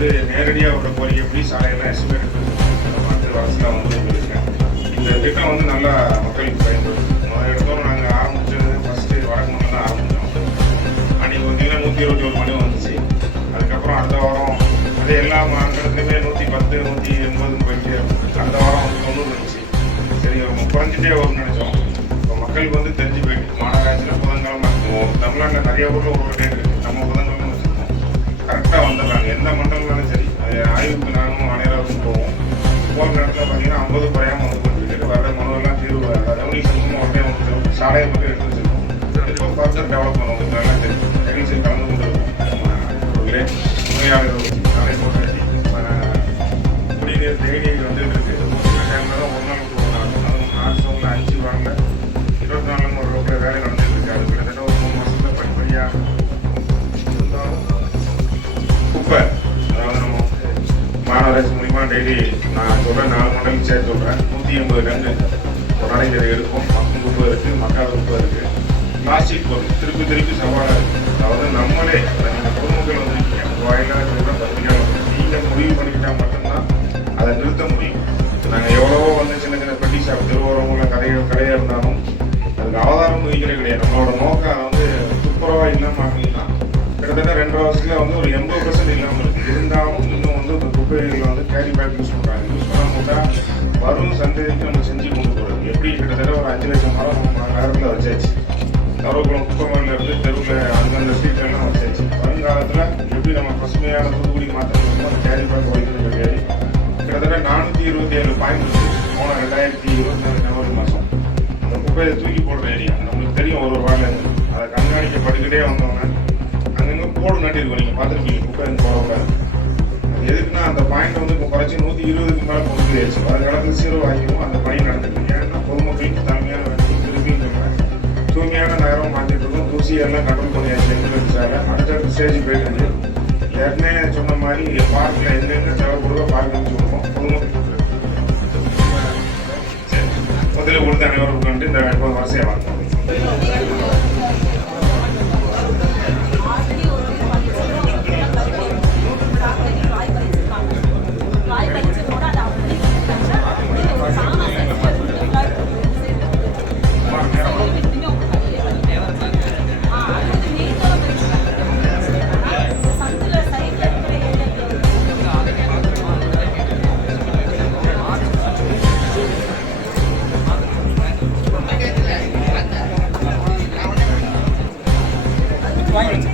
வந்து நேரடியாக ஒரு கோரிக்கைப்படி சாலையெல்லாம் எஸ்டிமேட் பார்த்து அரசில் வந்து இருக்கேன். இந்த திட்டம் வந்து நல்லா மக்களுக்கு பயன்படுது. முதல் எடுத்தோம் நாங்கள் ஆரம்பித்தது ஃபஸ்ட்டு வடக்கு தான் ஆரம்பித்தோம். அன்றைக்கி பார்த்தீங்கன்னா 121 மணி வந்துச்சு. அதுக்கப்புறம் அடுத்த வாரம் அதே எல்லா மாநிலத்துலையுமே 110 180 போயிட்டு அடுத்த வாரம் வந்து 90 இருந்துச்சு. சரி குறைஞ்சிட்டே வரும்னு நினச்சோம். இப்போ மக்களுக்கு வந்து தெரிஞ்சு போயிட்டு மாநகராட்சியில் புதன்கிழமை தமிழ்நாட்டில் நிறைய ஊரில் ஒரு டேட் இருக்குது. நம்ம புதன்கிழமை வச்சுருக்கோம். கரெக்டாக வந்துடுறாங்க. எந்த மண்டலம்னாலும் சரி அது ஆய்வுக்கு நானும் அனைவருக்கும் போவோம். போகிற நேரத்தில் பார்த்தீங்கன்னா 50 குறையாமல் வந்து கொண்டிருக்கு. வர மனுவெல்லாம் தீர்வு ரெவன்யூ சம்பந்தமாக உடனே வந்து சாலையை மட்டும் எடுத்து வச்சுருக்கோம். இப்போ ஃபர்தர் டெவலப் பண்ணுவோம். நல்லா தெரியும் டெக்னீஷியன் கலந்து கொண்டு இருக்கோம். நோயாளிகள் சாலை போட்டாச்சு. குடிநீர் தேடி வந்துட்டு இருக்கு. டைமில் தான் ஒரு நாள் கொடுக்குறாங்க. அதுவும் நார்த் 5 வாரத்தில் 24 ஒரு ரோட்டில் வேலை நடந்துட்டு இருக்கு. அது கிட்டத்தட்ட ஒரு 3 மாதத்தில் படிப்படியாக இருந்தாலும் குப்பை அதாவது நம்ம மாநகராட்சி மூலிமா டெய்லி நான் சொல்கிறேன் 4 மண்டலம் சேர்த்து சொல்கிறேன். 180 டன்னு ஒரு நாளைக்கு இதை எடுக்கும். மக்கும் குப்பை இருக்குது, மக்காத குப்பை இருக்குது. பிளாஸ்டிக் பொருள் திருப்பி சவாலாக இருக்குது. அதாவது நம்மளே நீங்கள் பொதுமக்கள் வந்துருக்கீங்க வாயிலாக இருக்கிற பத்திரிகையாளர் நீங்கள் முடிவு பண்ணிக்கிட்டால் மட்டும்தான் அதை நிறுத்த முடியும். நாங்கள் எவ்வளவோ வந்து சின்ன சின்ன பெட்டி ஷாப் திருவோரங்களில் கடையாக இருந்தாலும் அதுக்கு அவதாரம் முடிக்கிறே கிடையாது. நம்மளோட நோக்கம் அதை வந்து துப்புரவாக இல்லாமல் ஆகணும்னா கிட்டத்தட்ட 2 வருஷத்துல வந்து ஒரு 80% இல்லாமல் இருக்குது. இருந்தாலும் இன்னும் வந்து இந்த குப்பைகளில் வந்து கேரி பேக் யூஸ் பண்ணுறாங்க. யூஸ் பண்ணாமல் வரும் சந்தைக்கு நம்ம செஞ்சு கொண்டு போகிறது. எப்படி கிட்டத்தட்ட ஒரு 5 லட்சம் மரம் நம்ம நகரத்தில் வச்சாச்சு. தவறுக்குளம் குப்பமல்ல இருந்து தெருவில் அந்தந்த ஸ்ட்ரீட்லாம் வச்சாச்சு. வருங்காலத்தில் எப்படி நம்ம பசுமையான தூத்துக்குடி மாற்றணும் அந்த கேரி பேக் வைக்கணும் கிடையாது. கிட்டத்தட்ட 427 பாயிண்ட் இருக்குது. போன 2024 ஜனவரி மாதம் அந்த குப்பையை தூக்கி போடுற ஏரியா நம்மளுக்கு தெரியும். ஒரு வாரம் அதை கண்காணிக்கப்பட்டுக்கிட்டே வந்தோன்னே அங்கங்கே போடு நட்டிருக்கோம். நீங்கள் பார்த்துருக்கீங்க குப்பை போடக்கூடாது. அது எதுக்குன்னா அந்த பாயிண்ட் வந்து இப்போ குறைச்சி 120க்கு மேலே கொண்டு போயிடுச்சு. வருங்காலத்தில் 0 ஆகியும் அந்த பணி நடந்துருக்கு. ஏன்னா பொதுமக்களுக்கு தலைமையான திருப்பியும் சொல்கிறேன் தூய்மையான நகரம் மாற்றிட்டு இருக்கோம். தூசியெல்லாம் கண்ட்ரோல் பண்ணியாச்சு. அடுத்தடுத்த ஸ்டேஜ் போயிட்டு ஏற்கனவே சொன்ன மாதிரி பார்க்கில் எங்கெங்கே தேவைப்படுதோ பார்க் வச்சு கொடுப்போம். பொதுமக்கள் முதலில் கொடுத்து அனைவரும் கொண்டு இந்த வரிசையாக வாங்க. வாங்கி